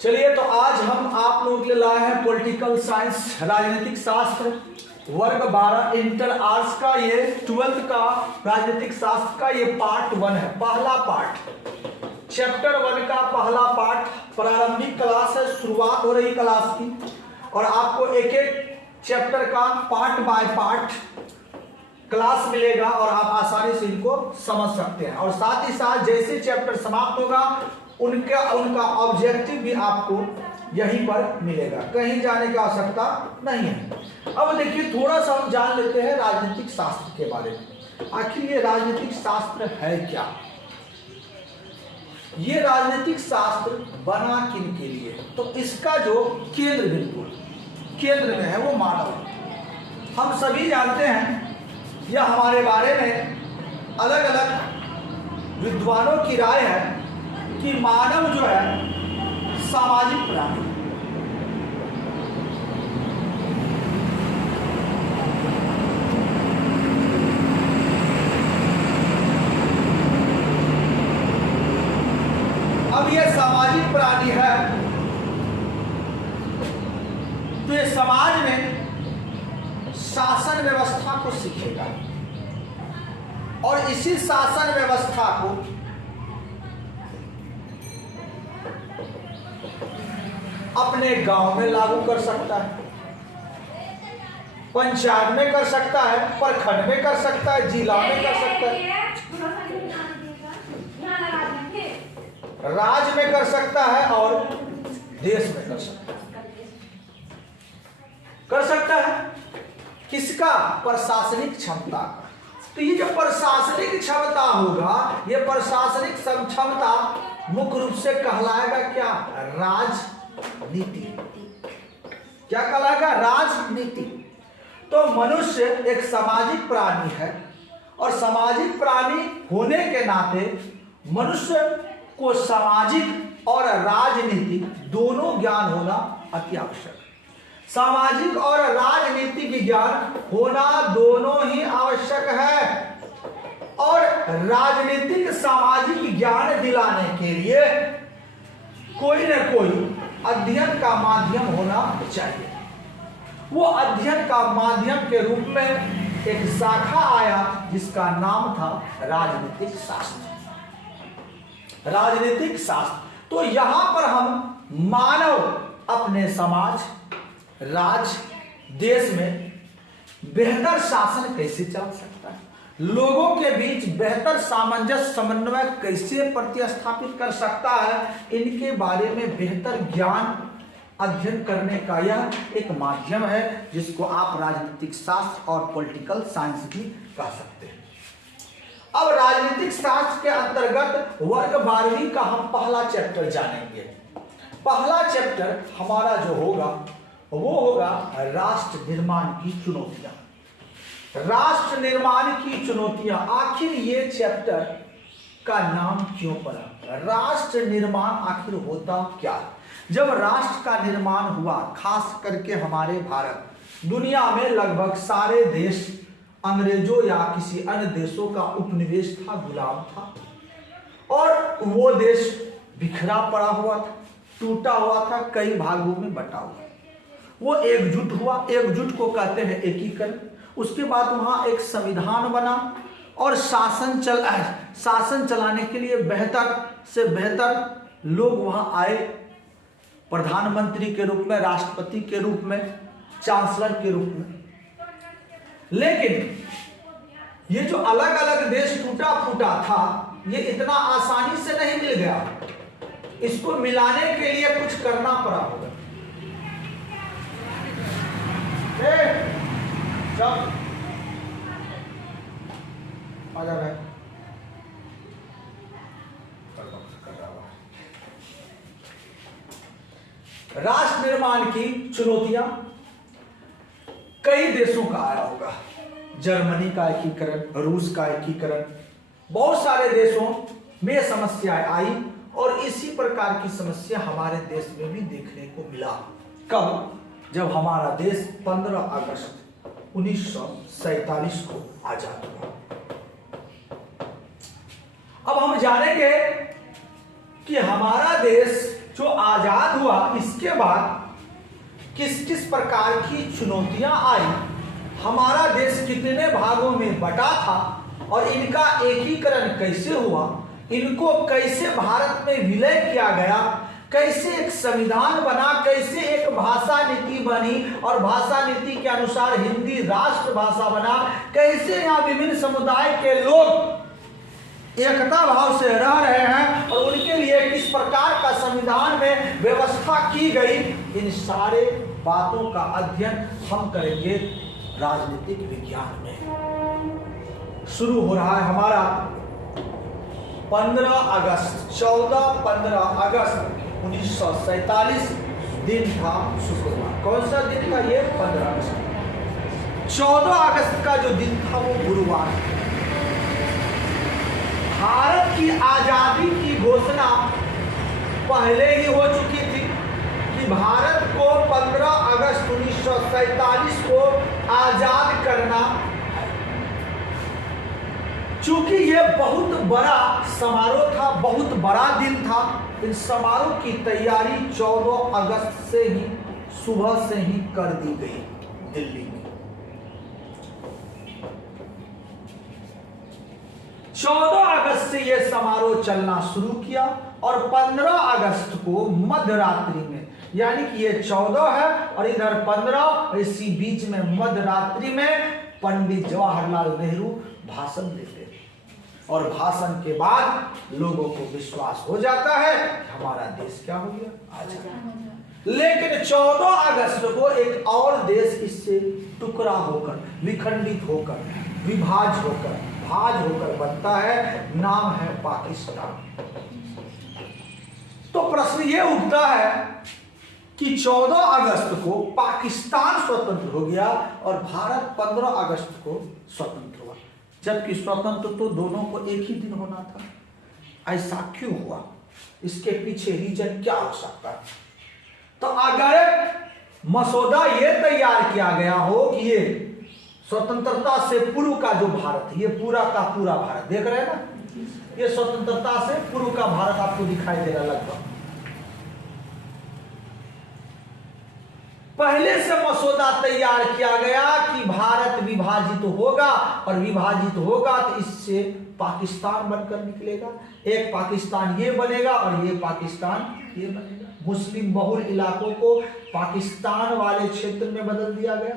चलिए, तो आज हम आप लोगों के लिए लाए हैं पॉलिटिकल साइंस, राजनीतिक शास्त्र, वर्ग 12 इंटर आर्ट्स का ये 12th का राजनीतिक शास्त्र का ये पार्ट 1 है, पहला पार्ट, चैप्टर 1 का पहला पार्ट। प्रारंभिक क्लास है, शुरुआत हो रही क्लास की, और आपको एक एक चैप्टर का पार्ट बाय पार्ट क्लास मिलेगा और आप आसानी से इनको समझ सकते हैं। और साथ ही साथ जैसे चैप्टर समाप्त होगा उनका ऑब्जेक्टिव भी आपको यहीं पर मिलेगा, कहीं जाने की आवश्यकता नहीं है। अब देखिए, थोड़ा सा हम जान लेते हैं राजनीतिक शास्त्र के बारे में। आखिर ये राजनीतिक शास्त्र है क्या? ये राजनीतिक शास्त्र बना किन के लिए? तो इसका जो केंद्र बिल्कुल केंद्र में है वो मानव है। हम सभी जानते हैं, यह हमारे बारे में अलग अलग विद्वानों की राय है कि मानव जो है सामाजिक प्राणी। अब यह सामाजिक प्राणी है, तो ये समाज में शासन व्यवस्था को सीखेगा और इसी शासन व्यवस्था को अपने गांव में लागू कर सकता है, पंचायत में कर सकता है, प्रखंड में कर सकता है, जिला में कर सकता है, राज्य में कर सकता है और देश में कर सकता है। किसका? प्रशासनिक क्षमता का। तो ये जो प्रशासनिक क्षमता होगा, ये प्रशासनिक क्षमता मुख्य रूप से कहलाएगा क्या? राजनीति। क्या कहलाएगा? राजनीति। तो मनुष्य एक सामाजिक प्राणी है और सामाजिक प्राणी होने के नाते मनुष्य को सामाजिक और राजनीतिक दोनों ज्ञान होना अति आवश्यक है। सामाजिक और राजनीतिक ज्ञान होना दोनों ही आवश्यक है, और राजनीतिक सामाजिक ज्ञान दिलाने के लिए कोई न कोई अध्ययन का माध्यम होना चाहिए। वो अध्ययन का माध्यम के रूप में एक शाखा आया जिसका नाम था राजनीतिक शास्त्र। राजनीतिक शास्त्र। तो यहां पर हम मानव अपने समाज, राज्य, देश में बेहतर शासन कैसे चल सकता है, लोगों के बीच बेहतर सामंजस्य समन्वय कैसे प्रतिस्थापित कर सकता है, इनके बारे में बेहतर ज्ञान अध्ययन करने का यह एक माध्यम है जिसको आप राजनीतिक शास्त्र और पॉलिटिकल साइंस भी कह सकते हैं। अब राजनीतिक शास्त्र के अंतर्गत वर्ग 12वीं का हम पहला चैप्टर जानेंगे। पहला चैप्टर हमारा जो होगा वो होगा राष्ट्र निर्माण की चुनौतियां। राष्ट्र निर्माण की चुनौतियां, आखिर ये चैप्टर का नाम क्यों पड़ा? राष्ट्र निर्माण आखिर होता क्या? जब राष्ट्र का निर्माण हुआ, खास करके हमारे भारत, दुनिया में लगभग सारे देश अंग्रेजों या किसी अन्य देशों का उपनिवेश था, गुलाम था, और वो देश बिखरा पड़ा हुआ था, टूटा हुआ था, कई भागों में बटा हुआ। वो एकजुट हुआ, एकजुट को कहते हैं एकीकरण। उसके बाद वहां एक संविधान बना और शासन चलाने के लिए बेहतर से बेहतर लोग वहां आए, प्रधानमंत्री के रूप में, राष्ट्रपति के रूप में, चांसलर के रूप में। लेकिन ये जो अलग अलग देश टूटा फूटा था, ये इतना आसानी से नहीं मिल गया। इसको मिलाने के लिए कुछ करना पड़ा होगा। सब आ जा रहा है। राष्ट्र निर्माण की चुनौतियां कई देशों का आया होगा। जर्मनी का एकीकरण, रूस का एकीकरण, बहुत सारे देशों में समस्याएं आई और इसी प्रकार की समस्या हमारे देश में भी देखने को मिला। कब? जब हमारा देश 15 अगस्त 1947 को आजाद हुआ। अब हम जानेंगे कि हमारा देश जो आजाद हुआ इसके बाद किस किस प्रकार की चुनौतियां आई, हमारा देश कितने भागों में बटा था और इनका एकीकरण कैसे हुआ, इनको कैसे भारत में विलय किया गया, कैसे एक संविधान बना, कैसे एक भाषा नीति बनी और भाषा नीति के अनुसार हिंदी राष्ट्र भाषा बना, कैसे यहाँ विभिन्न समुदाय के लोग एकता भाव से रह रहे हैं और उनके लिए किस प्रकार का संविधान में व्यवस्था की गई, इन सारे बातों का अध्ययन हम करेंगे राजनीतिक विज्ञान में। शुरू हो रहा है हमारा 15 अगस्त 15 अगस्त 1947 दिन था शुक्रवार। कौन सा दिन था ये? 15 अगस्त। 14 अगस्त का जो दिन था वो गुरुवार। भारत की आजादी की घोषणा पहले ही हो चुकी थी कि भारत को 15 अगस्त 1947 को आजाद करना। चूंकि यह बहुत बड़ा समारोह था, बहुत बड़ा दिन था, इस समारोह की तैयारी 14 अगस्त से ही सुबह से ही कर दी गई दिल्ली में। 14 अगस्त से यह समारोह चलना शुरू किया और 15 अगस्त को मध्य रात्रि में, यानी कि ये 14 है और इधर 15, इसी बीच में मध्य रात्रि में पंडित जवाहरलाल नेहरू भाषण देते और भाषण के बाद लोगों को विश्वास हो जाता है कि हमारा देश क्या हो गया, आजाद। लेकिन 14 अगस्त को एक और देश इससे टुकड़ा होकर, विखंडित होकर, विभाज होकर, भाज होकर बनता है, नाम है पाकिस्तान। तो प्रश्न ये उठता है कि 14 अगस्त को पाकिस्तान स्वतंत्र हो गया और भारत 15 अगस्त को स्वतंत्र हुआ, जबकि स्वतंत्र तो दोनों को एक ही दिन होना था। ऐसा क्यों हुआ? इसके पीछे रीजन क्या हो सकता है? तो अगर मसौदा ये तैयार किया गया हो कि ये स्वतंत्रता से पूर्व का जो भारत है, ये पूरा का पूरा भारत देख रहे हैं ना, ये स्वतंत्रता से पूर्व का भारत आपको दिखाई दे रहा लगभग। पहले से मसौदा तैयार किया गया कि भारत विभाजित होगा और विभाजित होगा तो इससे पाकिस्तान बनकर निकलेगा, एक पाकिस्तान ये बनेगा और ये पाकिस्तान ये बनेगा। मुस्लिम बहुल इलाकों को पाकिस्तान वाले क्षेत्र में बदल दिया गया,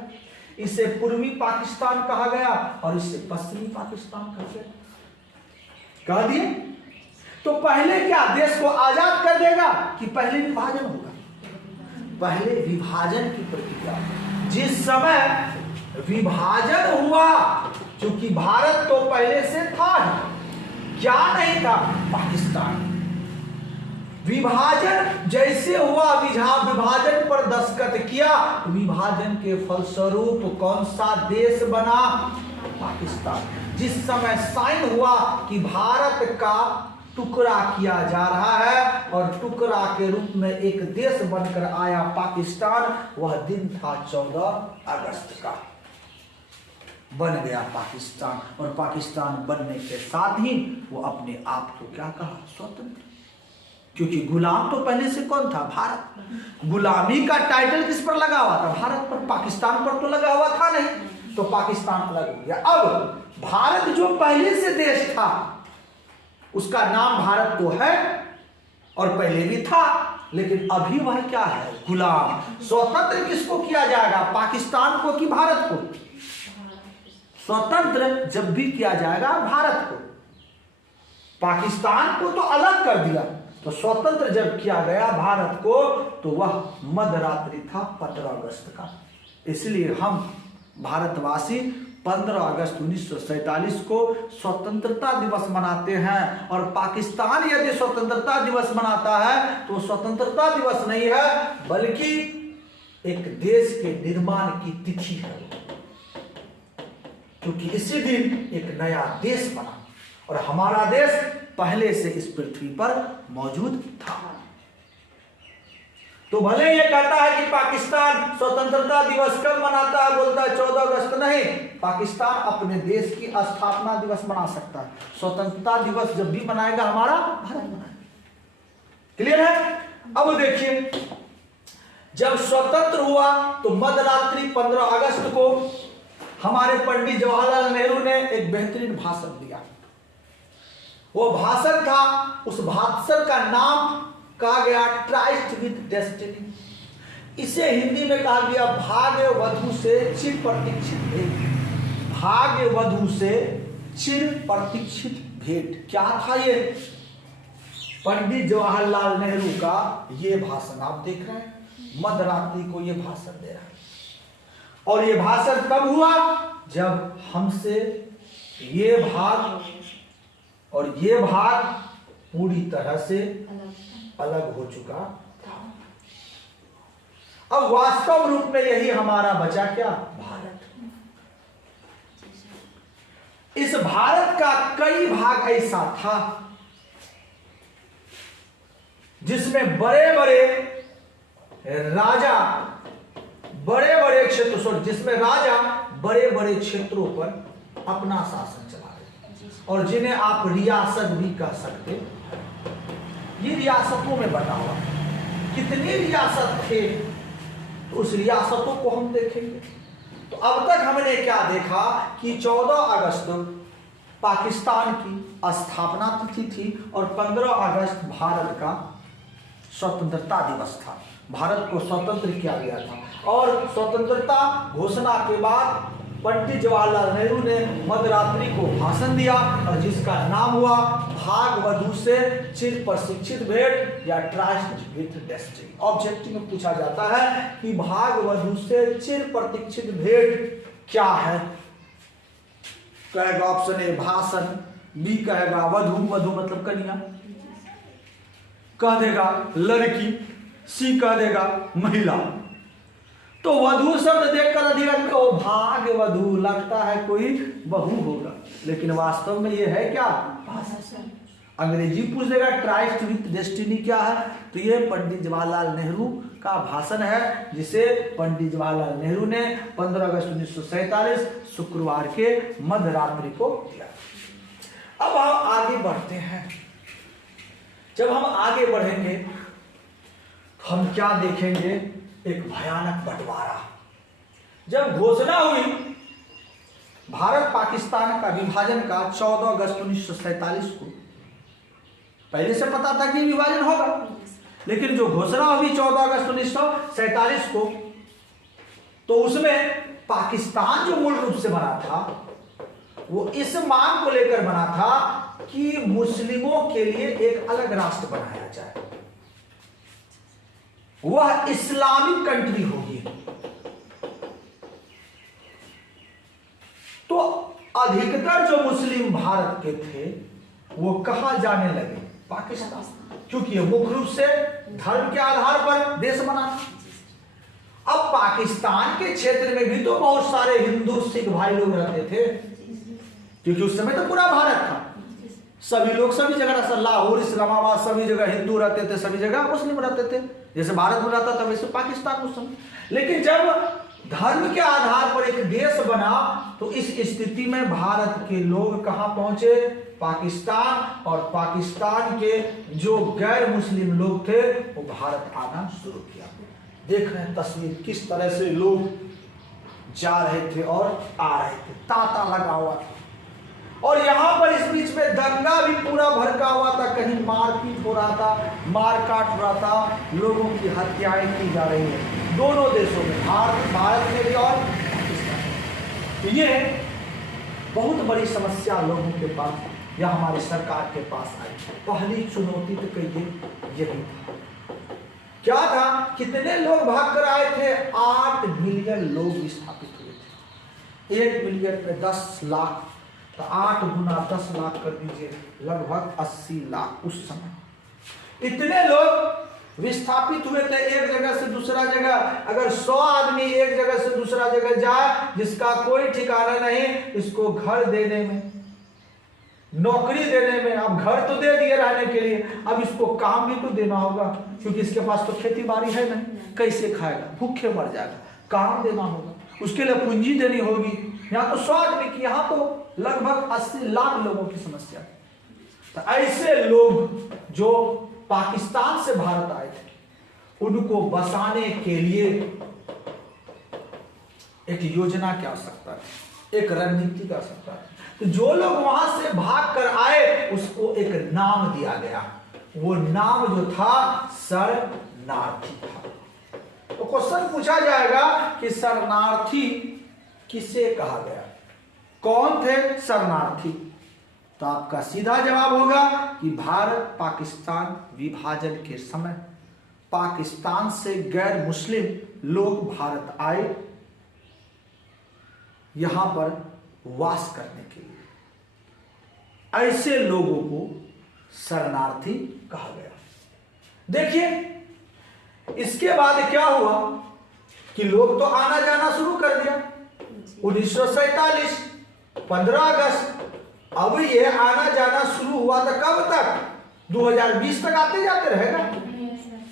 इसे पूर्वी पाकिस्तान कहा गया और इसे पश्चिमी पाकिस्तान कह दिए। तो पहले क्या देश को आजाद कर देगा कि पहले विभाजन होगा? पहले विभाजन की प्रक्रिया। जिस समय विभाजन हुआ, क्योंकि भारत तो पहले से था, क्या नहीं था? पाकिस्तान। विभाजन जैसे हुआ, विभाजन पर दस्तखत किया, विभाजन के फलस्वरूप कौन सा देश बना? पाकिस्तान। जिस समय साइन हुआ कि भारत का टुकड़ा किया जा रहा है और टुकड़ा के रूप में एक देश बनकर आया पाकिस्तान, वह दिन था 14 अगस्त का। बन गया पाकिस्तान और पाकिस्तान बनने के साथ ही वो अपने आप को क्या कहा? स्वतंत्र। क्योंकि गुलाम तो पहले से कौन था? भारत। गुलामी का टाइटल किस पर लगा हुआ था? भारत पर। पाकिस्तान पर तो लगा हुआ था नहीं, तो पाकिस्तान अलग हो गया। अब भारत जो पहले से देश था, उसका नाम भारत तो है और पहले भी था, लेकिन अभी वह क्या है? गुलाम। स्वतंत्र किसको किया जाएगा? पाकिस्तान को कि भारत को? स्वतंत्र जब भी किया जाएगा भारत को। पाकिस्तान को तो अलग कर दिया, तो स्वतंत्र जब किया गया भारत को, तो वह मध्यरात्रि था 15 अगस्त का। इसलिए हम भारतवासी 15 अगस्त 1947 को स्वतंत्रता दिवस मनाते हैं। और पाकिस्तान यदि स्वतंत्रता दिवस मनाता है तो स्वतंत्रता दिवस नहीं है, बल्कि एक देश के निर्माण की तिथि है, क्योंकि इसी दिन एक नया देश बना और हमारा देश पहले से इस पृथ्वी पर मौजूद था। तो भले ये कहता है कि पाकिस्तान स्वतंत्रता दिवस कब मनाता है, बोलता है 14 अगस्त। नहीं, पाकिस्तान अपने देश की स्थापना दिवस मना सकता है। स्वतंत्रता दिवस जब भी मनाएगा हमारा भारत मनाएगा। क्लियर है? अब देखिए, जब स्वतंत्र हुआ तो मध्यरात्रि 15 अगस्त को हमारे पंडित जवाहरलाल नेहरू ने एक बेहतरीन भाषण दिया। वो भाषण था, उस भाषण का नाम कहा गया ट्राइस्ट विद डेस्टिनी। इसे हिंदी में कहा गया भाग्य वधु से चिर प्रतीक्षित भेंट। भाग्य वधु से चिर प्रतीक्षित भेंट क्या था ये? पंडित जवाहरलाल नेहरू का ये भाषण आप देख रहे हैं, मध्यरात्रि को ये भाषण दे रहा है। और ये भाषण कब हुआ? जब हमसे ये भाग और ये भाग पूरी तरह से अलग हो चुका था। अब वास्तव रूप में यही हमारा बचा क्या? भारत। इस भारत का कई भाग ऐसा था जिसमें बड़े बड़े राजा बड़े बड़े क्षेत्र, जिसमें राजा बड़े बड़े क्षेत्रों पर अपना शासन चला रहे और जिन्हें आप रियासत भी कह सकते। ये रियासतों में बटा हुआ कितनी रियासत थे, तो उस रियासतों को हम देखेंगे। तो अब तक हमने क्या देखा कि 14 अगस्त पाकिस्तान की स्थापना तिथि थी और 15 अगस्त भारत का स्वतंत्रता दिवस था। भारत को स्वतंत्र किया गया था और स्वतंत्रता घोषणा के बाद पंडित जवाहरलाल नेहरू ने मध्यरात्रि को भाषण दिया और जिसका नाम हुआ भाग वधु से चिर प्रशिक्षित भेंट या ट्राइस्ट विद डेस्टिनी। ऑब्जेक्टिव में पूछा जाता है कि भाग वधु से चिर प्रतीक्षित भेंट क्या है? कहेगा ऑप्शन ए भाषण, बी कहेगा वधु, वधु मतलब कन्या, कह देगा लड़की, सी कह देगा महिला। तो वधु शब्द देखकर अधिगत को भाग वधु लगता है कोई बहू होगा, लेकिन वास्तव में ये है क्या? भाषण। अंग्रेजी पूछ देगा ट्राइस्ट विद डेस्टिनी क्या है, तो ये पंडित जवाहरलाल नेहरू का भाषण है जिसे पंडित जवाहरलाल नेहरू ने 15 अगस्त 1947 शुक्रवार के मध्यरात्रि को दिया। अब हम आगे बढ़ते हैं। जब हम आगे बढ़ेंगे तो हम क्या देखेंगे? एक भयानक बंटवारा। जब घोषणा हुई भारत पाकिस्तान का विभाजन का 14 अगस्त 1947 को, पहले से पता था कि विभाजन होगा, लेकिन जो घोषणा हुई 14 अगस्त 1947 को, तो उसमें पाकिस्तान जो मूल रूप से बना था वो इस मांग को लेकर बना था कि मुस्लिमों के लिए एक अलग राष्ट्र बनाया जाए, वह इस्लामिक कंट्री होगी। तो अधिकतर जो मुस्लिम भारत के थे वो कहां जाने लगे? पाकिस्तान, क्योंकि मुख्य रूप से धर्म के आधार पर देश बना था। अब पाकिस्तान के क्षेत्र में भी तो बहुत सारे हिंदू सिख भाई लोग रहते थे, क्योंकि उस समय तो पूरा भारत था, सभी लोग सभी जगह, लाहौर, इस्लामाबाद, सभी जगह हिंदू रहते थे, सभी जगह मुस्लिम रहते थे। जैसे भारत में रहता था वैसे पाकिस्तान उस समय। लेकिन जब धर्म के आधार पर एक देश बना तो इस स्थिति में भारत के लोग कहां पहुंचे? पाकिस्तान। और पाकिस्तान के जो गैर मुस्लिम लोग थे वो भारत आना शुरू किया। देख रहे हैं तस्वीर किस तरह से लोग जा रहे थे और आ रहे थे, तांता लगा हुआ था। और यहां पर इस बीच में दंगा भी पूरा भड़का हुआ था, कहीं मारपीट हो रहा था, मार काट हो रहा था, लोगों की हत्याएं की जा रही है दोनों देशों में, भारत में भी और पाकिस्तान में। ये बहुत बड़ी समस्या लोगों के पास या हमारी सरकार के पास आई। पहली चुनौती तो कहिए यही था। क्या था? कितने लोग भाग कर आए थे? 8 मिलियन लोग विस्थापित हुए थे। 1 मिलियन में 10 लाख, तो 8 गुना 10 लाख कर दीजिए, लगभग 80 लाख उस समय इतने लोग विस्थापित हुए थे एक जगह से दूसरा जगह। अगर 100 आदमी एक जगह से दूसरा जगह जाए जिसका कोई ठिकाना नहीं, इसको घर देने में, नौकरी देने में, अब घर तो दे दिए रहने के लिए, अब इसको काम भी तो देना होगा, क्योंकि इसके पास तो खेती बाड़ी है नहीं, कैसे खाएगा? भूखे मर जाएगा। काम देना होगा, उसके लिए पूंजी देनी होगी। यहाँ तो 100 आदमी की, यहाँ तो लगभग 80 लाख लोगों की समस्या। तो ऐसे लोग जो पाकिस्तान से भारत आए थे, उनको बसाने के लिए एक योजना की आवश्यकता है, एक रणनीति की आवश्यकता है। तो जो लोग वहां से भाग कर आए उसको एक नाम दिया गया, वो नाम जो था शरणार्थी था। तो क्वेश्चन पूछा जाएगा कि शरणार्थी किसे कहा गया, कौन थे शरणार्थी? तो आपका सीधा जवाब होगा कि भारत पाकिस्तान विभाजन के समय पाकिस्तान से गैर मुस्लिम लोग भारत आए यहां पर वास करने के लिए, ऐसे लोगों को शरणार्थी कहा गया। देखिए इसके बाद क्या हुआ कि लोग तो आना जाना शुरू कर दिया। 1947 15 अगस्त, अब ये आना जाना शुरू हुआ था कब तक? 2020 तक आते जाते रहेगा।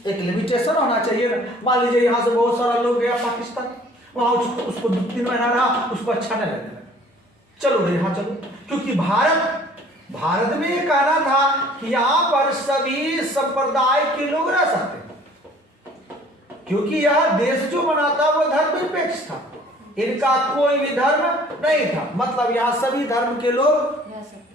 एक लिमिटेशन होना चाहिए ना। मान लीजिए यहां से बहुत सारा लोग गया पाकिस्तान, वहां उसको 2-3 महीना रहा, उसको अच्छा नहीं लगने लगा, चलो रे यहाँ चलो, क्योंकि भारत में ये कहना था कि यहां पर सभी संप्रदाय के लोग रह सकते हैं, क्योंकि यह देश जो बनाता वो धर्मनिरपेक्ष था, इनका कोई भी धर्म नहीं था, मतलब यहां सभी धर्म के लोग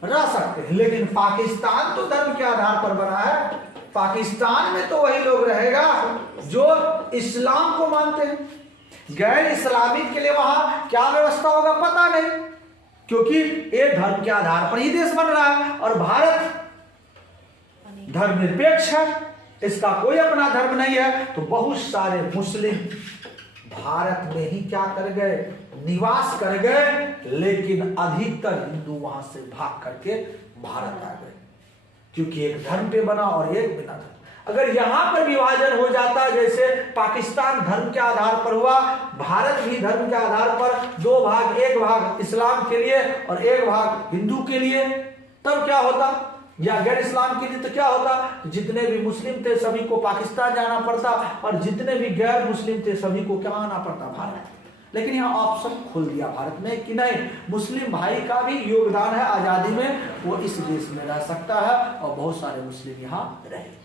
रह सकते हैं। लेकिन पाकिस्तान तो धर्म के आधार पर बना है, पाकिस्तान में तो वही लोग रहेगा जो इस्लाम को मानते हैं। गैर इस्लामिक के लिए वहां क्या व्यवस्था होगा पता नहीं, क्योंकि ये धर्म के आधार पर ही देश बन रहा है और भारत धर्मनिरपेक्ष है, इसका कोई अपना धर्म नहीं है। तो बहुत सारे मुस्लिम भारत में ही क्या कर गए, निवास कर गए, लेकिन अधिकतर हिंदू वहां से भाग करके भारत आ गए, क्योंकि एक धर्म पे बना और एक बिना धर्म। अगर यहां पर विभाजन हो जाता, जैसे पाकिस्तान धर्म के आधार पर हुआ, भारत भी धर्म के आधार पर 2 भाग, एक भाग इस्लाम के लिए और एक भाग हिंदू के लिए, तब क्या होता? या गैर इस्लाम के लिए तो क्या होता? जितने भी मुस्लिम थे सभी को पाकिस्तान जाना पड़ता और जितने भी गैर मुस्लिम थे सभी को क्या आना पड़ता? भारत। लेकिन यहाँ ऑप्शन खोल दिया भारत में कि नहीं, मुस्लिम भाई का भी योगदान है आजादी में, वो इस देश में रह सकता है और बहुत सारे मुस्लिम यहाँ रहे।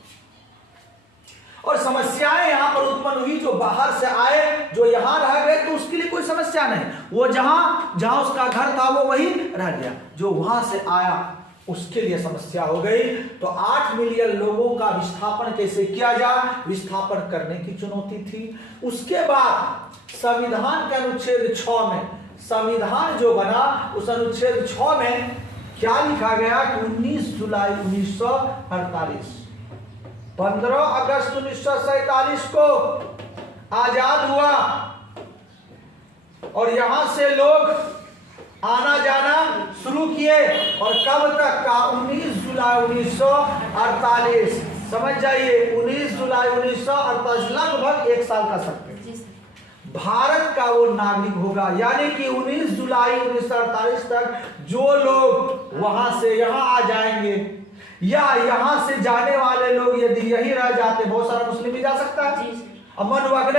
और समस्याएं यहां पर उत्पन्न हुई, जो बाहर से आए जो यहां रह गए तो उसके लिए कोई समस्या नहीं, वो जहां उसका घर था वो वही रह गया, जो वहां से आया उसके लिए समस्या हो गई। तो 8 मिलियन लोगों का विस्थापन कैसे किया जाए, विस्थापन करने की चुनौती थी। उसके बाद संविधान के अनुच्छेद 6 में, संविधान जो बना उस अनुच्छेद 6 में क्या लिखा गया कि 19 जुलाई 1948 15 अगस्त 1947 को आजाद हुआ और यहां से लोग आना जाना शुरू किए, और कब तक का? 19 जुलाई 1948। समझ जाइए, 19 जुलाई 1948, लगभग 1 साल का सकते भारत का वो नागरिक होगा। यानी कि 19 जुलाई 1948 तक जो लोग वहां से यहां आ जाएंगे या यहां से जाने वाले लोग यदि यही रह जाते, बहुत सारा मुस्लिम भी जा सकता है, अब मन हुआ कि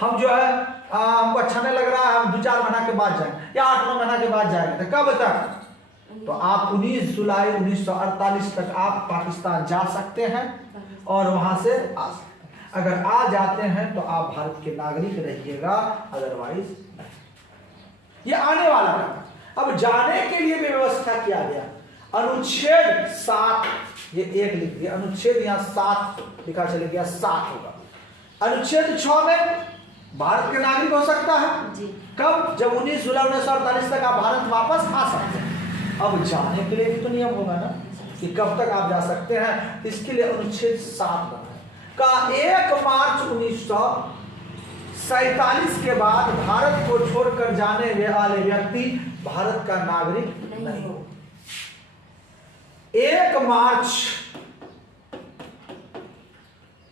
हम जो है हमको अच्छा नहीं लग रहा है, हम 2-4 महीना के बाद जाएंगे या 8-9 महीना के बाद जाएंगे, तो कब तक? तो आप 19 जुलाई 1948 तक आप पाकिस्तान जा सकते हैं और वहां से आ सकते हैं। अगर आ जाते हैं तो आप भारत के नागरिक रहिएगा, अदरवाइज नहीं। ये आने वाला था। अब जाने के लिए भी व्यवस्था किया गया। अनुच्छेद 7, ये 1 लिख दिया, अनुच्छेद यहाँ 7 लिखा चले गया, 7 होगा। अनुच्छेद 6 में भारत के नागरिक हो सकता है कब? जब 19 जुलाई 1948 तक आप भारत वापस आ सकते हैं। अब जाने के लिए भी तो नियम होगा ना कि कब तक आप जा सकते हैं, इसके लिए अनुच्छेद 7 बना का 1 मार्च 1947 के बाद भारत को छोड़कर जाने वाले व्यक्ति भारत का नागरिक नहीं हो। 1 मार्च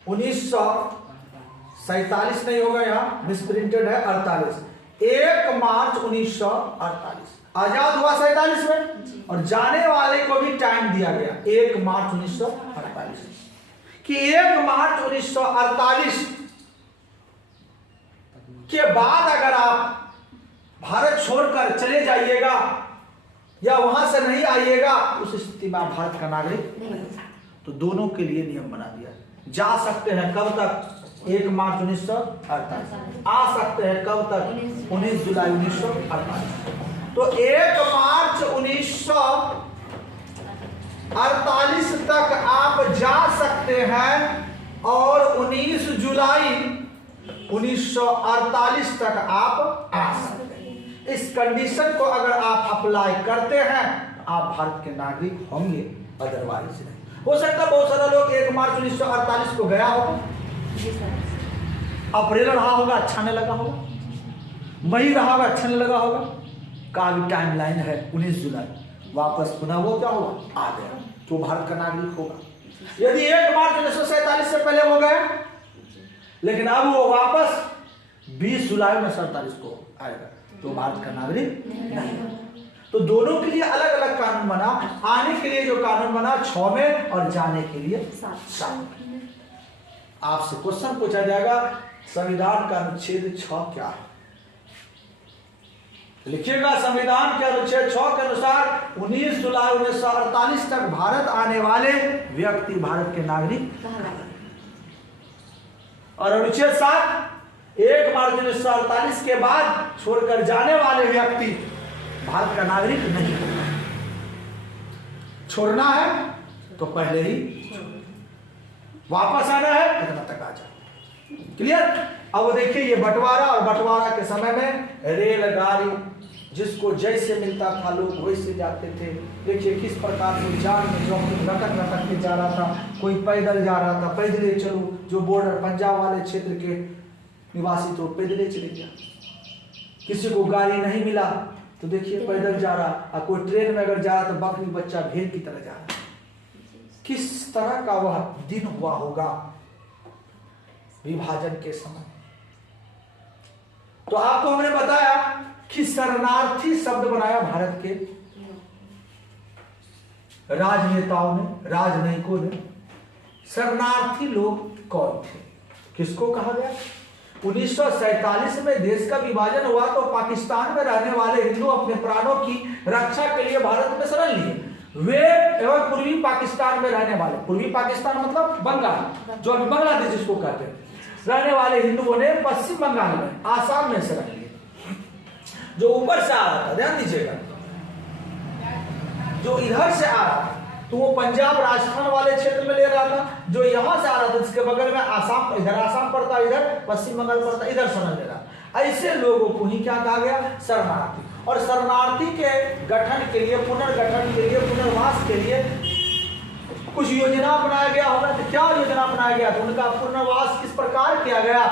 1947 नहीं होगा, यहाँ मिसप्रिंटेड है 48। 1 मार्च 1948 आजाद हुआ 47 में, और जाने वाले को भी टाइम दिया गया 1 मार्च 1948 कि 1 मार्च 1948 के बाद अगर आप भारत छोड़कर चले जाइएगा या वहां से नहीं आइएगा, उस स्थिति में आप भारत का नागरिक नहीं। तो दोनों के लिए नियम बना दिया, जा सकते हैं कब तक? 1 मार्च 1948 आ सकते हैं कब तक? 19 जुलाई 1948। तो 1 मार्च 1948 तक आप जा सकते हैं और 19 जुलाई 1948 तक आप आ सकते हैं। इस कंडीशन को अगर आप अप्लाई करते हैं आप भारत के नागरिक होंगे, अदरवाइज नहीं। हो सकता है बहुत सारे लोग 1 मार्च 1948 को गया होगा, अप्रैल रहा होगा अच्छा नहीं लगा होगा, मई रहा होगा अच्छा नहीं लगा होगा, का भी टाइम लाइन है 19 जुलाई, वापस पुनः वो क्या होगा? आ गया, तो भारत का नागरिक होगा। यदि 1 मार्च 1947 से पहले हो गया, लेकिन अब वो वापस 20 जुलाई 1947 को आएगा, तो भारत का नागरिक नहीं होगा। तो दोनों के लिए अलग अलग कानून बना, आने के लिए जो कानून बना 6 में और जाने के लिए 7 में। आपसे क्वेश्चन पूछा जाएगा संविधान का अनुच्छेद 6 क्या है? लिखिएगा संविधान के अनुच्छेद 6 के अनुसार 19 जुलाई 1948 तक भारत आने वाले व्यक्ति भारत के नागरिक, और अनुच्छेद 7 1 मार्च 1948 के बाद छोड़कर जाने वाले व्यक्ति भारत का नागरिक नहीं होगा। छोड़ना है तो पहले ही, वापस आना है इतना तक आ जाओ। क्लियर? अब देखिए ये बंटवारा, और बंटवारा के समय में रेलगाड़ी जिसको जैसे मिलता था लोग वैसे जाते थे। देखिए किस प्रकार से जान में जोखिम लटक लटक के जा रहा था, कोई पैदल जा रहा था, पैदल चलो, जो बॉर्डर पंजाब वाले क्षेत्र के निवासी तो पैदल चले गया, किसी को गाड़ी नहीं मिला तो देखिए पैदल जा रहा, और कोई ट्रेन में अगर जा रहा तो बकरी बच्चा भेड़ की तरह जा रहा। किस तरह का वह दिन हुआ होगा विभाजन के समय। तो आपको हमने बताया कि शरणार्थी शब्द बनाया भारत के राजनेताओं ने, राजनयिकों ने। शरणार्थी लोग कौन थे, किसको कहा गया? 1947 में देश का विभाजन हुआ तो पाकिस्तान में रहने वाले हिंदू अपने प्राणों की रक्षा के लिए भारत में शरण लिए। वे एवं पूर्वी पाकिस्तान में रहने वाले, पूर्वी पाकिस्तान मतलब बंगाल, जो अभी बांग्लादेश जिसको कहते हैं, रहने वाले हिंदुओं ने पश्चिम बंगाल में, आसाम में शरण लिए। जो ऊपर से आ रहा था, ध्यान दीजिएगा, जो इधर से आ रहा था तो वो पंजाब राजस्थान वाले क्षेत्र में ले रहा था, जो यहां से आ रहा था जिसके बगल में आसाम, इधर आसाम पड़ता, इधर पश्चिम बंगाल पड़ता, इधर शरण ले रहा। ऐसे लोगों को ही क्या कहा गया? शरणार्थी। और शरणार्थी के गठन के लिए, पुनर्गठन के लिए, पुनर्वास के लिए कुछ योजना बनाया गया होगा। तो क्या योजना बनाया गया? तो उनका पुनर्वास किस प्रकार किया गया?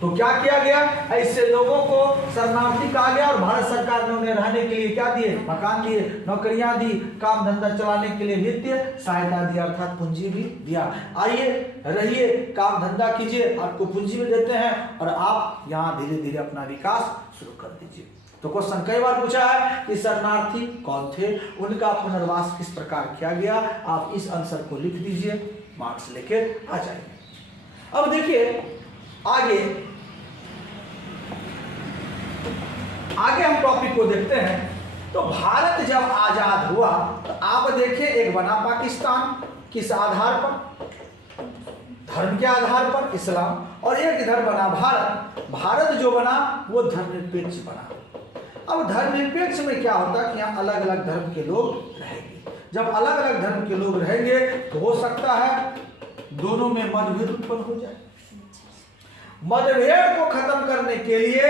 तो क्या किया गया? ऐसे लोगों को शरणार्थी कहा गया, और भारत सरकार ने उन्हें रहने के लिए क्या दिए? मकान दिए, नौकरियां दी, काम धंधा चलाने के लिए वित्तीय सहायता दिया, अर्थात पूंजी भी दिया। आइए रहिए, काम धंधा कीजिए, आपको पूंजी भी देते हैं और आप यहाँ धीरे धीरे अपना विकास शुरू कर दीजिए। तो क्वेश्चन कई बार पूछा है कि शरणार्थी कौन थे, उनका पुनर्वास किस प्रकार किया गया। आप इस आंसर को लिख दीजिए, मार्क्स लेके आ जाइए। अब देखिए आगे हम टॉपिक को देखते हैं। तो भारत जब आजाद हुआ तो आप देखिए, एक बना पाकिस्तान, किस आधार पर? धर्म के आधार पर, इस्लाम, और एक इधर बना भारत। भारत जो बना वो धर्मनिरपेक्ष बना। अब धर्मनिरपेक्ष में क्या होता है कि यहाँ अलग अलग धर्म के लोग रहेंगे। जब अलग अलग धर्म के लोग रहेंगे तो हो सकता है दोनों में मतभेद उत्पन्न हो जाए। मतभेद को खत्म करने के लिए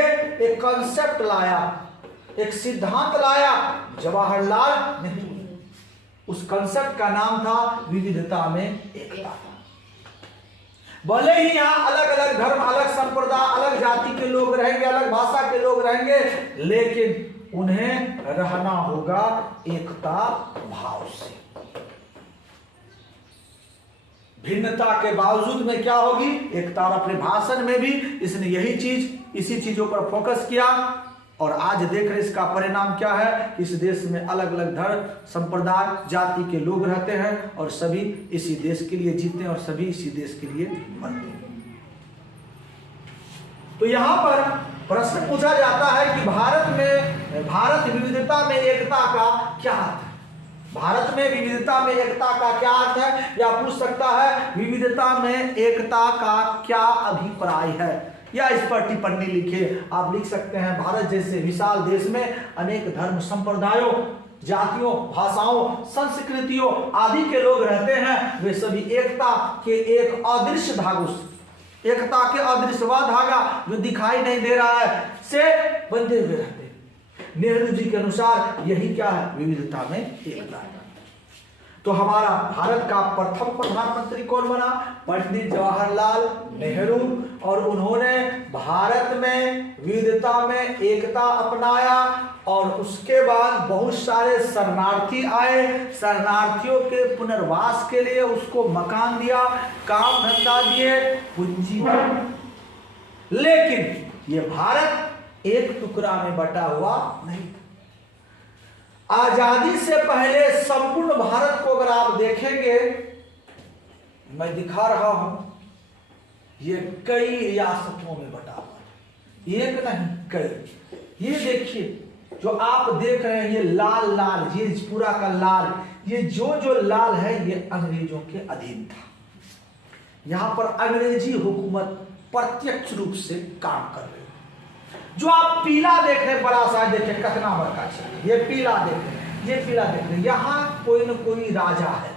एक कॉन्सेप्ट लाया, एक सिद्धांत लाया जवाहरलाल नेहरू। उस कॉन्सेप्ट का नाम था विविधता में एकता। भले ही यहाँ अलग अलग धर्म, अलग संप्रदाय, अलग जाति के लोग रहेंगे, अलग भाषा के लोग रहेंगे, लेकिन उन्हें रहना होगा एकता भाव से। भिन्नता के बावजूद में क्या होगी? एकता। और अपने भाषण में भी इसने यही चीज, इसी चीजों पर फोकस किया। और आज देख रहे इसका परिणाम क्या है? इस देश में अलग अलग धर्म, संप्रदाय, जाति के लोग रहते हैं और सभी इसी देश के लिए जीते हैं और सभी इसी देश के लिए मरते हैं। तो यहां पर प्रश्न पूछा जाता है कि भारत विविधता में एकता का क्या अर्थ है? भारत में विविधता में एकता का क्या अर्थ है, या पूछ सकता है विविधता में एकता का क्या अभिप्राय है, या इस पर टिप्पणी लिखिए। आप लिख सकते हैं, भारत जैसे विशाल देश में अनेक धर्म संप्रदायों, जातियों, भाषाओं, संस्कृतियों आदि के लोग रहते हैं। वे सभी एकता के एक अदृश्य धागों, एकता के अदृश्यवा धागा जो दिखाई नहीं दे रहा है से बंधे हुए रहते हैं। नेहरू जी के अनुसार यही क्या है, विविधता में एकता है। तो हमारा भारत का प्रथम प्रधानमंत्री कौन बना, पंडित जवाहरलाल नेहरू, और उन्होंने भारत में विविधता में एकता अपनाया। और उसके बाद बहुत सारे शरणार्थी आए, शरणार्थियों के पुनर्वास के लिए उसको मकान दिया, काम धंधा दिए, पूंजी। लेकिन ये भारत एक टुकड़ा में बटा हुआ नहीं। आजादी से पहले संपूर्ण भारत को अगर आप देखेंगे, मैं दिखा रहा हूं, ये कई रियासतों में बटा हुआ है, एक नहीं कई। ये देखिए जो आप देख रहे हैं, ये लाल लाल, ये पूरा का लाल, ये जो लाल है ये अंग्रेजों के अधीन था। यहां पर अंग्रेजी हुकूमत प्रत्यक्ष रूप से काम कर रही है। जो आप पीला देख रहे हैं, बड़ा सा देखें कितना बड़का है, ये पीला देख रहे हैं, ये पीला देख रहे हैं, यहां कोई न कोई राजा है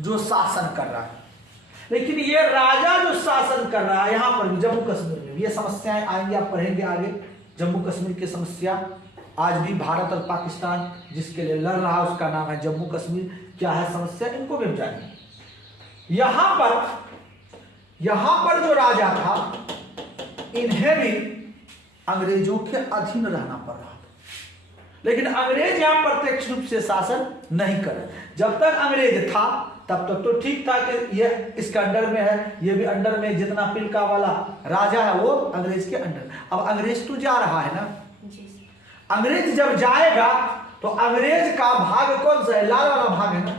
जो शासन कर रहा है। लेकिन ये राजा जो शासन कर रहा है, यहां पर भी जम्मू कश्मीर में ये समस्याएं आएंगी, आप पढ़ेंगे आगे। जम्मू कश्मीर की समस्या आज भी भारत और पाकिस्तान जिसके लिए लड़ रहा है उसका नाम है जम्मू कश्मीर। क्या है समस्या, इनको भी हम जानेंगे। यहां पर जो राजा था, इन्हें भी अंग्रेजों के अधीन रहना पड़ रहा था। लेकिन अंग्रेज यहां प्रत्यक्ष रूप से शासन नहीं करे। जब तक अंग्रेज था तब तक तो ठीक था कि ये इसके अंडर में है, ये भी अंडर में, जितना पिलका वाला राजा है वो अंग्रेज के अंडर। अब अंग्रेज तो जा रहा है ना, अंग्रेज जब जाएगा तो अंग्रेज का भाग कौन सा है, लाल वाला भाग है ना,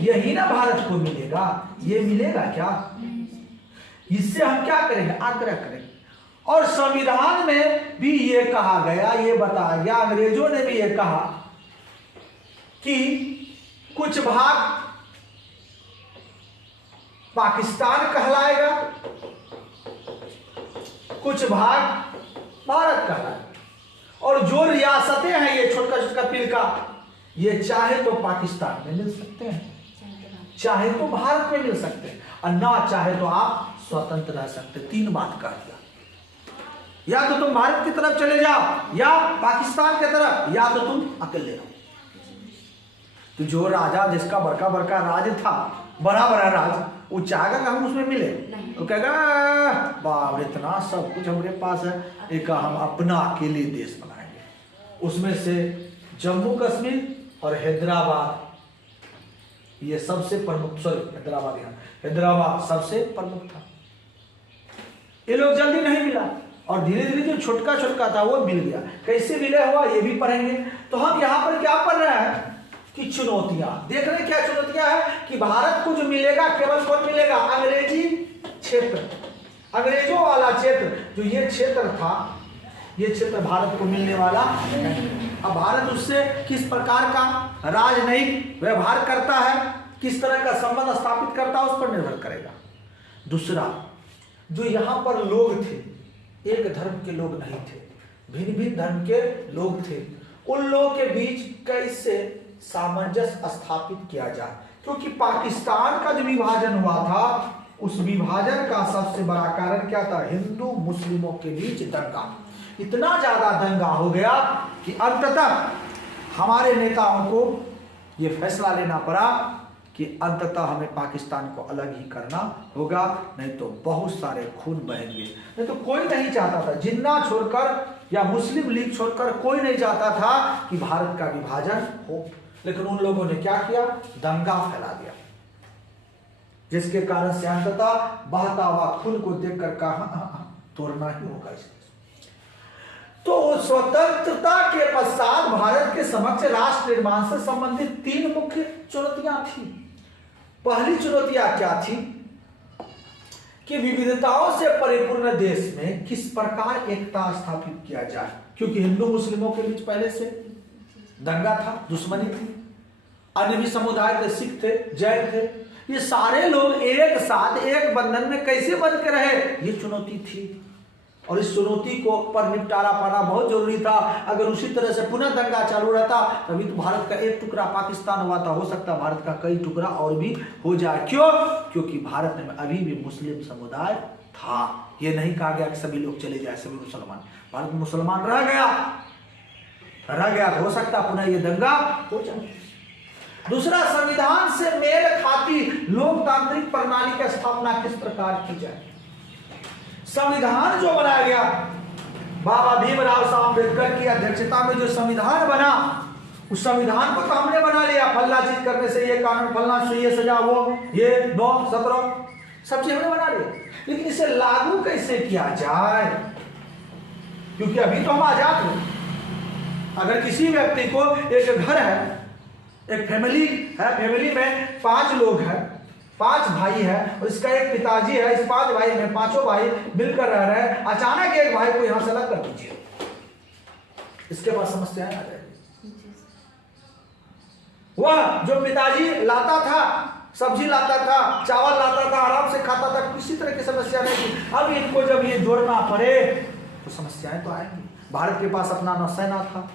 यही ना भारत को मिलेगा। ये मिलेगा क्या, इससे हम क्या करेंगे, आग्रह करेंगे। और संविधान में भी ये कहा गया, ये बताया गया, अंग्रेजों ने भी ये कहा कि कुछ भाग पाकिस्तान कहलाएगा, कुछ भाग भारत कहलाएगा। और जो रियासतें हैं ये छोटा छोटा पिलका, ये चाहे तो पाकिस्तान में मिल सकते हैं, चाहे तो भारत में मिल सकते हैं, और ना चाहे तो आप स्वतंत्र रह सकते। तीन बात कह दिया, या तो तुम भारत की तरफ चले जाओ, या पाकिस्तान की तरफ, या तो तुम अकेले रहो। तो जो राजा जिसका बड़का बड़का राज था, बड़ा बड़ा राज, वो चाहेगा कि हम उसमें मिले, तो कहेगा बाप इतना सब कुछ हमारे पास है, एक हम अपना अकेले देश बनाएंगे। उसमें से जम्मू कश्मीर और हैदराबाद ये सबसे प्रमुख, हैदराबाद सबसे प्रमुख था। ये लोग जल्दी नहीं मिला, और धीरे धीरे जो छोटका छोटका था वो मिल गया। कैसे मिले हुआ ये भी पढ़ेंगे। तो हम यहाँ पर क्या पढ़ रहे हैं कि चुनौतियां देख रहे हैं। क्या चुनौतियां है कि भारत को जो मिलेगा केवल कौन मिलेगा, अंग्रेजी क्षेत्र, अंग्रेजों वाला क्षेत्र। जो ये क्षेत्र था, ये क्षेत्र भारत को मिलने वाला नहीं। अब भारत उससे किस प्रकार का राजनयिक व्यवहार करता है, किस तरह का संबंध स्थापित करता है, उस पर निर्भर करेगा। दूसरा, जो यहाँ पर लोग थे, एक धर्म के लोग नहीं थे, भिन्न भिन्न धर्म के लोग थे। उन लोगों के बीच कैसे सामंजस्य स्थापित किया जाए, क्योंकि पाकिस्तान का जो विभाजन हुआ था, उस विभाजन का सबसे बड़ा कारण क्या था, हिंदू मुस्लिमों के बीच दंगा। इतना ज्यादा दंगा हो गया कि अंततः हमारे नेताओं को यह फैसला लेना पड़ा कि अंततः हमें पाकिस्तान को अलग ही करना होगा, नहीं तो बहुत सारे खून बहेंगे। नहीं तो कोई नहीं चाहता था, जिन्ना छोड़कर या मुस्लिम लीग छोड़कर कोई नहीं चाहता था कि भारत का विभाजन हो। लेकिन उन लोगों ने क्या किया, दंगा फैला दिया, जिसके कारण से अंततः बहता हुआ खून को देखकर कहा तोड़ना ही होगा इसको। तो स्वतंत्रता के पश्चात भारत के समक्ष राष्ट्र निर्माण से संबंधित तीन मुख्य चुनौतियां थी। पहली चुनौतियां क्या थी कि विविधताओं से परिपूर्ण देश में किस प्रकार एकता स्थापित किया जाए, क्योंकि हिंदू मुस्लिमों के बीच पहले से दंगा था, दुश्मनी थी, अन्य भी समुदाय थे, सिख थे, जैन थे, ये सारे लोग एक साथ एक बंधन में कैसे बन के रहे, ये चुनौती थी। और इस चुनौती को पर निपटारा पाना बहुत जरूरी था। अगर उसी तरह से पुनः दंगा चालू रहता तभी तो भारत का एक टुकड़ा पाकिस्तान हुआ था, हो सकता भारत का कई टुकड़ा और भी हो जाए। क्यों? क्योंकि भारत में अभी भी मुस्लिम समुदाय था। ये नहीं कहा गया कि सभी लोग चले जाए, सभी मुसलमान, भारत में मुसलमान रह गया तो हो सकता पुनः ये दंगा हो जाए। दूसरा, संविधान से मेल खाती लोकतांत्रिक प्रणाली की स्थापना किस प्रकार की जाए। संविधान जो बनाया गया, बाबा भीमराव अम्बेडकर की अध्यक्षता में जो संविधान बना, उस संविधान को तो हमने बना लिया, फलना चीज करने से ये कानून, फलना से ये सजा, वो ये 9, 17 सब चीज हमने बना लिया, लेकिन इसे लागू कैसे किया जाए? क्योंकि अभी तो हम आजाद हैं। अगर किसी व्यक्ति को एक घर है, एक फैमिली है, फैमिली में 5 लोग हैं, 5 भाई है और इसका एक पिताजी है, इस 5 भाई में 5 भाई मिलकर रह रहे हैं, अचानक एक भाई को यहां से अलग कर दीजिए, इसके पास समस्याएं आ जाएगी। वह जो पिताजी लाता था, सब्जी लाता था, चावल लाता था, आराम से खाता था, किसी तरह की समस्या नहीं थी, अब इनको जब ये जोड़ना पड़े तो समस्याएं तो आएंगी। भारत के पास अपना न सेना था,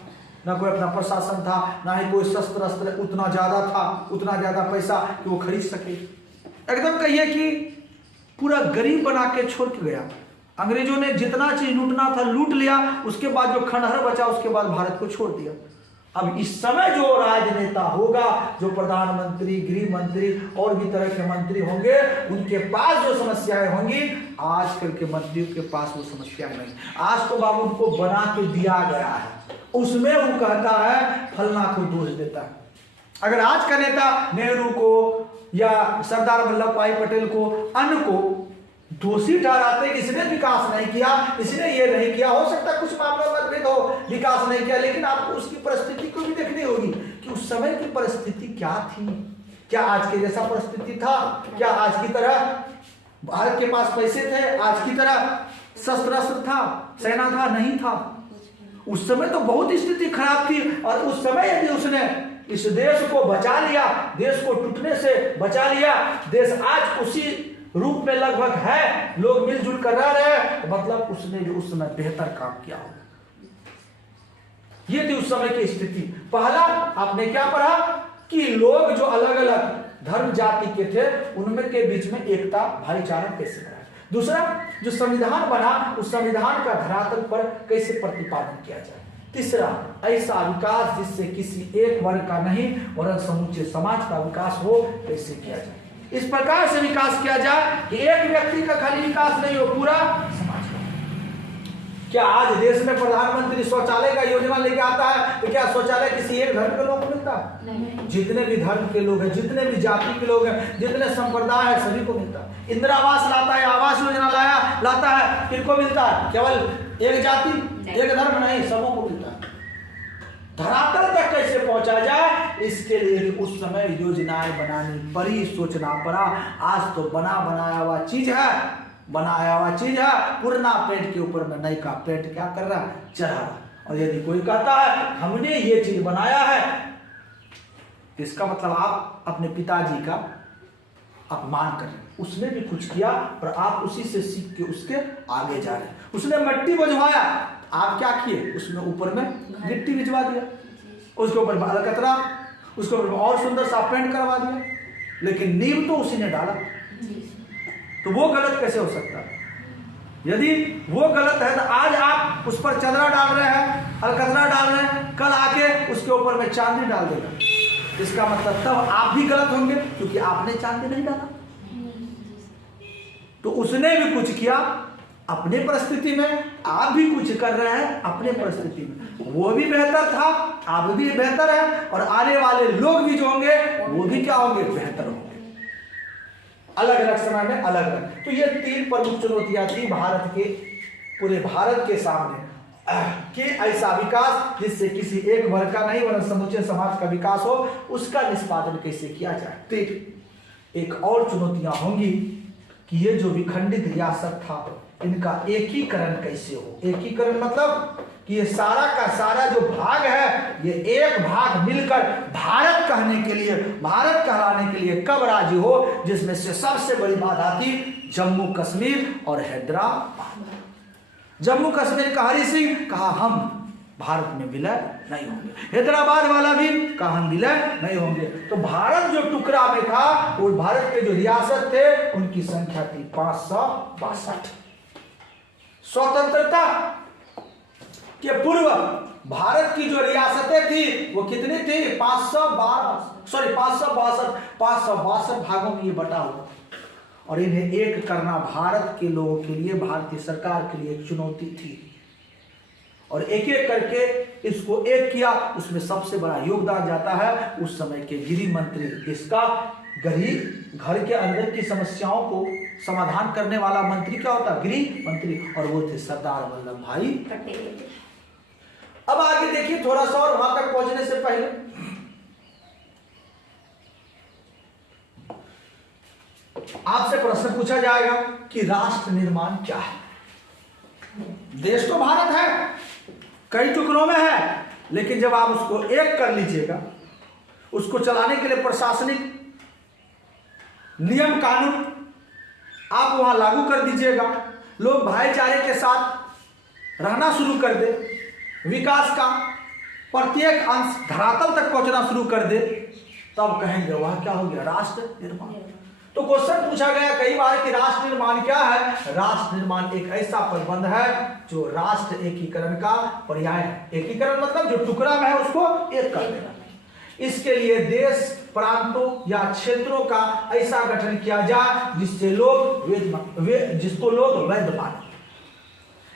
ना कोई अपना प्रशासन था, ना ही कोई शस्त्र अस्त्र उतना ज्यादा था, उतना ज्यादा पैसा कि वो खरीद सके। एकदम कहिए कि पूरा गरीब बना के छोड़ के गया। अंग्रेजों ने जितना चीज लूटना था लूट लिया, उसके बाद जो खंडहर बचा उसके बाद भारत को छोड़ दिया। अब इस समय जो राजनेता होगा, जो प्रधानमंत्री, गृह मंत्री और भी तरह के मंत्री होंगे, उनके पास जो समस्याएं होंगी, आजकल के मंत्रियों के पास वो समस्या नहीं। आज तो बाबू उनको बना के दिया गया है, उसमें वो कहता है, फलना को दोष देता है। अगर आज का नेता नेहरू को या सरदार वल्लभ भाई पटेल को, अन्य को दोषी ठहराते कि इसने विकास नहीं किया, इसने ये नहीं किया, हो सकता है कुछ मामलों में मतभेद हो, विकास नहीं किया, लेकिन आपको उसकी परिस्थिति को भी देखनी होगी कि उस समय की परिस्थिति क्या थी। क्या आज के जैसा परिस्थिति था? क्या आज की तरह भारत के पास पैसे थे? आज की तरह शस्त्र था, सेना था? नहीं था। उस समय तो बहुत स्थिति खराब थी, और उस समय यदि उसने इस देश को बचा लिया, देश को टूटने से बचा लिया, देश आज उसी रूप में लगभग है, लोग मिलजुल कर रह रहे हैं, तो मतलब उसने जो उस समय बेहतर काम किया हो। ये थी उस समय की स्थिति। पहला आपने क्या पढ़ा कि लोग जो अलग अलग धर्म जाति के थे, उनमें के बीच में एकता, भाईचारा कैसे बना। दूसरा, जो संविधान बना, उस संविधान का धरातल पर कैसे प्रतिपादन किया जाए। तीसरा, ऐसा विकास जिससे किसी एक वर्ग का नहीं वरन समूचे समाज का विकास हो, कैसे किया जाए। इस प्रकार से विकास किया जाए कि एक व्यक्ति का खाली विकास नहीं हो, पूरा समाज का। क्या आज देश में प्रधानमंत्री शौचालय का योजना लेके आता है तो क्या शौचालय किसी एक धर्म के लोग को मिलता है? नहीं। जितने भी धर्म के लोग हैं, जितने भी जाति के लोग हैं, जितने संप्रदाय है, सभी को मिलता है। इंदिरा आवास लाता है, आवास योजना लाता है, किनको मिलता है? केवल एक जाति, एक धर्म नहीं, सबों को मिलता है। धरातल तक कैसे पहुंचा जाए, इसके लिए उस समय योजनाएं बनानी पड़ी, सोचना पड़ा। आज तो बनाया हुआ चीज है, पुराना पेंट के ऊपर में नई का पेंट क्या कर रहा है, चढ़ा रहा। और यदि कोई कहता है हमने ये चीज बनाया है, इसका मतलब आप अपने पिताजी का अपमान कर रहे हैं। उसने भी कुछ किया और आप उसी से सीख के उसके आगे जा रहे हैं। उसने मिट्टी बजवाया, आप क्या किए, उसमें ऊपर में गिट्टी भिजवा दिया, उसके ऊपर अलकतरा, उसके ऊपर और सुंदर सा पेंट करवा दिया, लेकिन नींव तो उसी ने डाला। तो वो गलत कैसे हो सकता है? यदि वो गलत है तो आज आप उस पर चदरा डाल रहे हैं, अलकतरा डाल रहे हैं, कल आके उसके ऊपर में चांदी डाल देगा। इसका मतलब तब आप भी गलत होंगे, क्योंकि आपने चांदी नहीं डाला। तो उसने भी कुछ किया अपने परिस्थिति में, आप भी कुछ कर रहे हैं अपने परिस्थिति में। वो भी बेहतर था, आप भी बेहतर हैं, और आने वाले लोग भी जो होंगे वो भी क्या होंगे, बेहतर होंगे। अलग अलग समय में अलग अलग। तो ये 3 प्रमुख चुनौतियां थी भारत के, पूरे भारत के सामने, कि ऐसा विकास जिससे किसी एक वर्ग का नहीं वरन समूचे समाज का विकास हो, उसका निष्पादन कैसे किया जाए। तो एक और चुनौतियां होंगी कि ये जो विखंडित रियासत था इनका एकीकरण कैसे हो। एकीकरण मतलब कि ये सारा का सारा जो भाग है ये एक भाग मिलकर भारत कहने के लिए, भारत कहलाने के लिए कब राजी हो, जिसमें से सबसे बड़ी बात आती जम्मू कश्मीर और हैदराबाद। जम्मू कश्मीर का हरि सिंह कहा हम भारत में विलय नहीं होंगे, हैदराबाद वाला भी कहा हम विलय नहीं होंगे। तो भारत जो टुकड़ा में था वो भारत के जो रियासत थे उनकी संख्या थी 562। स्वतंत्रता के पूर्व भारत की जो रियासतें थी वो कितनी थी? 562 भागों में ये बटा हुआ और इन्हें एक करना भारत के लोगों के लिए, भारतीय सरकार के लिए एक चुनौती थी और एक एक करके इसको एक किया। उसमें सबसे बड़ा योगदान जाता है उस समय के गृह मंत्री, इसका गरीब घर के अंदर की समस्याओं को समाधान करने वाला मंत्री क्या होता? गृह मंत्री, और वो थे सरदार वल्लभ भाई पटेल। अब आगे देखिए थोड़ा सा और वहां तक पहुंचने से पहले आपसे प्रश्न पूछा जाएगा कि राष्ट्र निर्माण क्या है। देश तो भारत है, कई टुकड़ों में है, लेकिन जब आप उसको एक कर लीजिएगा, उसको चलाने के लिए प्रशासनिक नियम कानून आप वहां लागू कर दीजिएगा, लोग भाईचारे के साथ रहना शुरू कर दे, विकास का प्रत्येक अंश धरातल तक पहुंचना शुरू कर दे, तब कहेंगे वह क्या हो गया? राष्ट्र निर्माण। तो क्वेश्चन पूछा गया कई बार कि राष्ट्र निर्माण क्या है? राष्ट्र निर्माण एक ऐसा प्रबंध है जो राष्ट्र एकीकरण का पर्याय है। एकीकरण मतलब जो टुकड़ा में है उसको एक कर देना। इसके लिए देश, प्रांतों या क्षेत्रों का ऐसा गठन किया जाए जिससे लोग जिसको लोग वैध माने,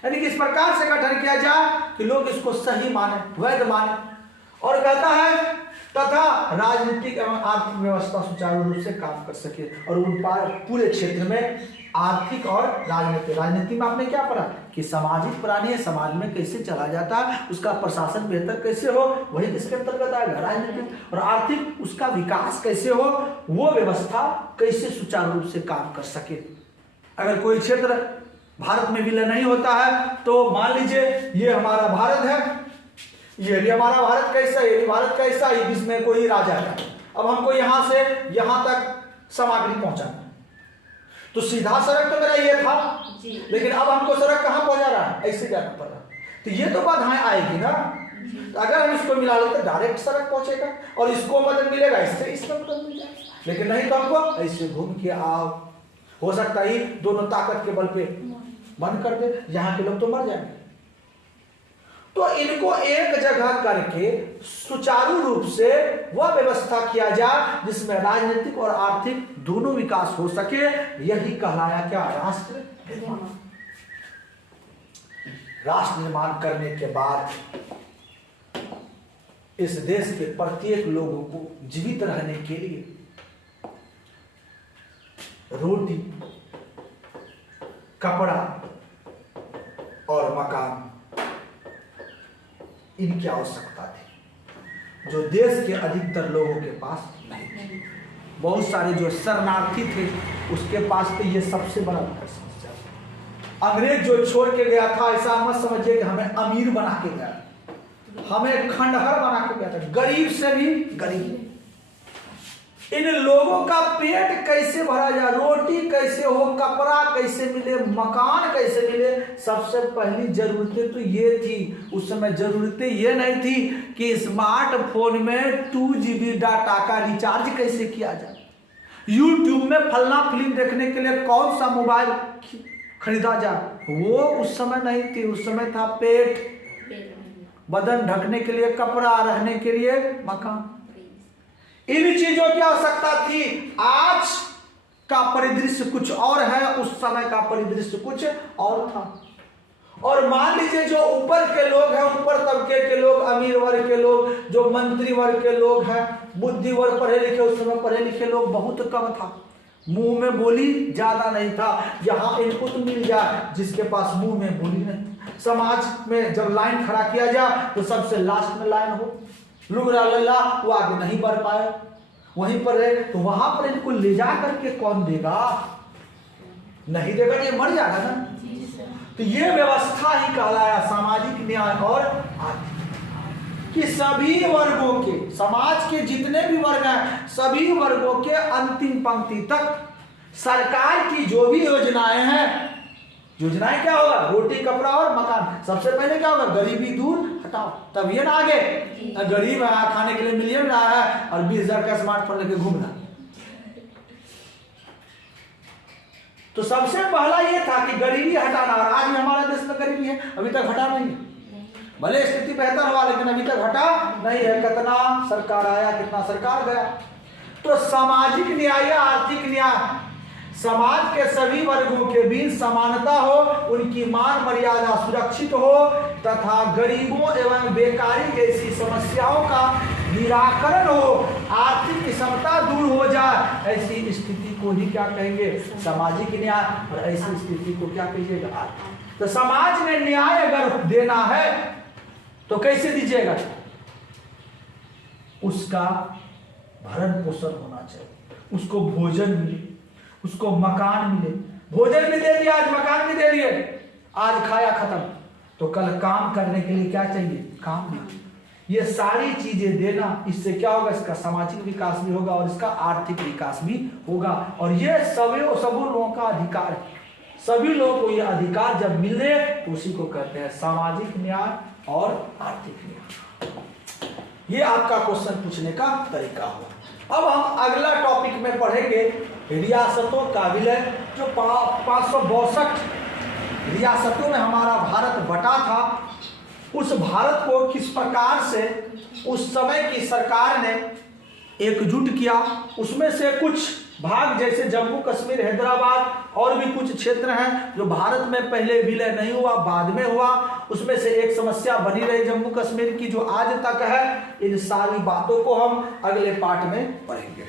यानी कि इस प्रकार से गठन किया जाए कि लोग इसको सही माने, वैध माने। और कहता है तथा राजनीतिक एवं आर्थिक व्यवस्था सुचारू रूप से काम कर सके और उन पूरे क्षेत्र में आर्थिक और राजनीति में आपने क्या पढ़ा कि सामाजिक प्राणी है, समाज में कैसे चला जाता है, उसका प्रशासन बेहतर कैसे हो, वही किसके अंतर्गत आएगा? राजनीतिक। और आर्थिक उसका विकास कैसे हो, वो व्यवस्था कैसे सुचारू रूप से काम कर सके। अगर कोई क्षेत्र भारत में विलय नहीं होता है तो मान लीजिए ये हमारा भारत है, ये भी हमारा भारत कैसा है, ये भी भारत कैसा है, इसमें कोई राजा है। अब हमको यहां से यहां तक सामग्री पहुंचाना, तो सीधा सड़क तो मेरा ये था, लेकिन अब हमको सड़क कहां पहुंचा रहा है? ऐसे जाना पड़ रहा है। तो ये तो बाधाएं आएगी ना। तो अगर हम इसको मिला लेते डायरेक्ट सड़क पहुंचेगा और इसको मदद मिलेगा, इससे इसको मदद मिल जाएगा। लेकिन नहीं तो हमको ऐसे घूम के आओ, हो सकता ही दोनों ताकत के बल पे बंद कर दे, यहाँ के लोग तो मर जाएंगे। तो इनको एक जगह करके सुचारू रूप से वह व्यवस्था किया जाए जिसमें राजनीतिक और आर्थिक दोनों विकास हो सके। यही कहलाया क्या? राष्ट्र निर्माण। राष्ट्र निर्माण करने के बाद इस देश के प्रत्येक लोगों को जीवित रहने के लिए रोटी, कपड़ा और मकान, इनकी आवश्यकता थी, जो देश के अधिकतर लोगों के पास नहीं थी। बहुत सारे जो शरणार्थी थे उसके पास तो ये सबसे बड़ा समस्या था। अंग्रेज जो छोड़ के गया था, ऐसा मत समझिए कि हमें अमीर बना के गया, हमें खंडहर बना के गया था, गरीब से भी गरीब। इन लोगों का पेट कैसे भरा जाए, रोटी कैसे हो, कपड़ा कैसे मिले, मकान कैसे मिले, सबसे पहली जरूरतें तो ये थी। उस समय जरूरतें ये नहीं थी कि स्मार्टफोन में 2 GB डाटा का रिचार्ज कैसे किया जाए, यूट्यूब में फलना फिल्म देखने के लिए कौन सा मोबाइल खरीदा जाए, वो उस समय नहीं थी। उस समय था पेट, बदन ढकने के लिए कपड़ा, रहने के लिए मकान। इन चीजों की आवश्यकता थी। आज का परिदृश्य कुछ और है, उस समय का परिदृश्य कुछ और था। और मान लीजिए जो ऊपर के लोग हैं, ऊपर तबके के लोग, अमीर वर्ग के लोग, जो मंत्री वर्ग के लोग हैं, बुद्धि वर्ग, पढ़े लिखे, उस समय पढ़े लिखे लोग बहुत कम था, मुंह में बोली ज्यादा नहीं था। यहाँ इनपुट मिल जाए जिसके पास मुंह में बोली नहीं। समाज में जब लाइन खड़ा किया जाए तो सबसे लास्ट में लाइन हो, लुगरा लल्ला वो आगे नहीं बढ़ पाए, वहीं पर है, तो वहां पर इनको ले जा करके कौन देगा? नहीं देगा तो ये मर जाएगा ना। तो ये व्यवस्था ही कहलाया सामाजिक न्याय और आर्थिक, कि सभी वर्गों के, समाज के जितने भी वर्ग हैं सभी वर्गों के अंतिम पंक्ति तक सरकार की जो भी योजनाएं हैं, योजनाएं क्या होगा, रोटी कपड़ा और मकान, सबसे पहले क्या होगा, गरीबी दूर हटाओ, तब ये ना आगे गरीब है खाने के लिए मिलियन रहा है और 20,000 का स्मार्टफोन लेके घूम रहा। तो सबसे पहला ये था कि गरीबी हटाना, और आज भी हमारे देश में गरीबी है, अभी तक हटा नहीं है। भले स्थिति बेहतर हुआ लेकिन अभी तक हटा नहीं है। कितना सरकार आया, कितना सरकार गया। तो सामाजिक न्याय, आर्थिक न्याय, समाज के सभी वर्गों के बीच समानता हो, उनकी मान मर्यादा सुरक्षित हो तथा गरीबों एवं बेकारी जैसी समस्याओं का निराकरण हो, आर्थिक समता दूर हो जाए, ऐसी स्थिति को ही क्या कहेंगे, सामाजिक न्याय। और ऐसी स्थिति को क्या कहिएगा, आर्थिक। तो समाज में न्याय अगर देना है तो कैसे दीजिएगा, उसका भरण पोषण होना चाहिए, उसको भोजन मिले, उसको मकान मिले। भोजन भी दे दिया, आज मकान भी दे दिए, आज खाया खत्म, तो कल काम करने के लिए क्या चाहिए, काम भी। ये सारी चीजें देना, इससे क्या होगा, इसका सामाजिक विकास भी होगा और इसका आर्थिक विकास भी होगा। और ये सभी लोगों का अधिकार है। सभी लोगों को ये अधिकार जब मिले तो उसी को कहते हैं सामाजिक न्याय और आर्थिक न्याय। ये आपका क्वेश्चन पूछने का तरीका हुआ। अब हम अगला टॉपिक में पढ़ेंगे रियासतों का विलय। जो 562 रियासतों में हमारा भारत बटा था, उस भारत को किस प्रकार से उस समय की सरकार ने एकजुट किया। उसमें से कुछ भाग जैसे जम्मू कश्मीर, हैदराबाद और भी कुछ क्षेत्र हैं जो भारत में पहले विलय नहीं हुआ, बाद में हुआ। उसमें से एक समस्या बनी रही जम्मू कश्मीर की, जो आज तक है। इन सारी बातों को हम अगले पार्ट में पढ़ेंगे।